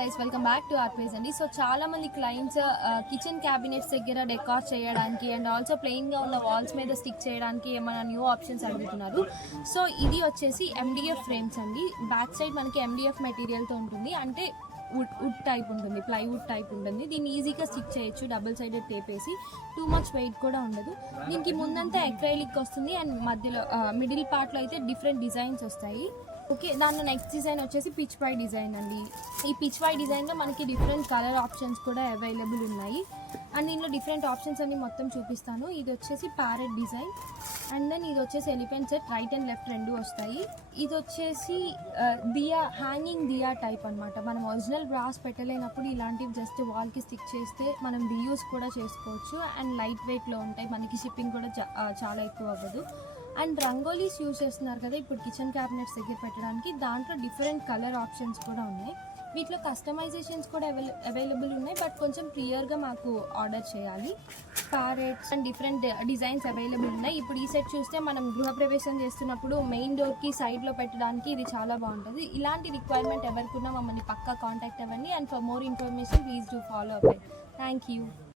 Guys, welcome back to are page అండి. So చాలా మంది క్లయింట్స్ కిచెన్ క్యాబినెట్స్ దగ్గర డెకార్ చేయడానికి అండ్ ఆల్సో ప్లెయిన్గా ఉన్న వాల్స్ మీద స్టిక్ చేయడానికి ఏమైనా న్యూ ఆప్షన్స్ అడుగుతున్నారు. సో ఇది వచ్చేసి MDF ఫ్రేమ్స్ అండి. బ్యాక్ సైడ్ మనకి MDF మెటీరియల్తో ఉంటుంది, అంటే వుడ్ టైప్ ఉంటుంది, ప్లైవుడ్ టైప్ ఉంటుంది. దీన్ని ఈజీగా స్టిక్ చేయొచ్చు డబుల్ సైడెడ్ టేప్ వేసి. టూ మచ్ వెయిట్ కూడా ఉండదు. దీనికి ముందంతా అక్రైలిక్ వస్తుంది అండ్ మధ్యలో మిడిల్ పార్ట్లో అయితే డిఫరెంట్ డిజైన్స్ వస్తాయి. ఓకే, దాంట్లో నెక్స్ట్ డిజైన్ వచ్చేసి పిచ్ వై డిజైన్ అండి. ఈ పిచ్ వై డిజైన్లో మనకి డిఫరెంట్ కలర్ ఆప్షన్స్ కూడా అవైలబుల్ ఉన్నాయి. అండ్ దీనిలో డిఫరెంట్ ఆప్షన్స్ అన్ని మొత్తం చూపిస్తాను. ఇది వచ్చేసి ప్యారెట్ డిజైన్, అండ్ దెన్ ఇది వచ్చేసి elephant set, right and left రెండు వస్తాయి. ఇది వచ్చేసి దియా, హ్యాంగింగ్ దియా టైప్ అనమాట. మనం ఒరిజినల్ బ్రాస్ పెట్టలేనప్పుడు ఇలాంటివి జస్ట్ వాల్కి స్టిక్ చేస్తే మనం రీయూస్ కూడా చేసుకోవచ్చు. అండ్ లైట్ వెయిట్లో ఉంటాయి, మనకి షిప్పింగ్ కూడా చాలా ఎక్కువ అవ్వదు. అండ్ రంగోలీస్ యూజ్ చేస్తున్నారు కదా ఇప్పుడు కిచెన్ క్యాబినెట్స్ దగ్గర పెట్టడానికి, దాంట్లో డిఫరెంట్ కలర్ ఆప్షన్స్ కూడా ఉన్నాయి. వీటిలో కస్టమైజేషన్స్ కూడా అవైలబుల్ ఉన్నాయి, బట్ కొంచెం క్లియర్గా మాకు ఆర్డర్ చేయాలి. Parrots and different designs available ఉన్నాయి. ఇప్పుడు ఈ సెట్ చూస్తే మనం గృహప్రవేశం చేస్తున్నప్పుడు మెయిన్ డోర్కి సైడ్లో పెట్టడానికి ఇది చాలా బాగుంటుంది. ఇలాంటి రిక్వైర్మెంట్ ఎవరికన్నా మమ్మల్ని పక్కా కాంటాక్ట్ అవ్వండి. And for more information please do follow up. Thank you.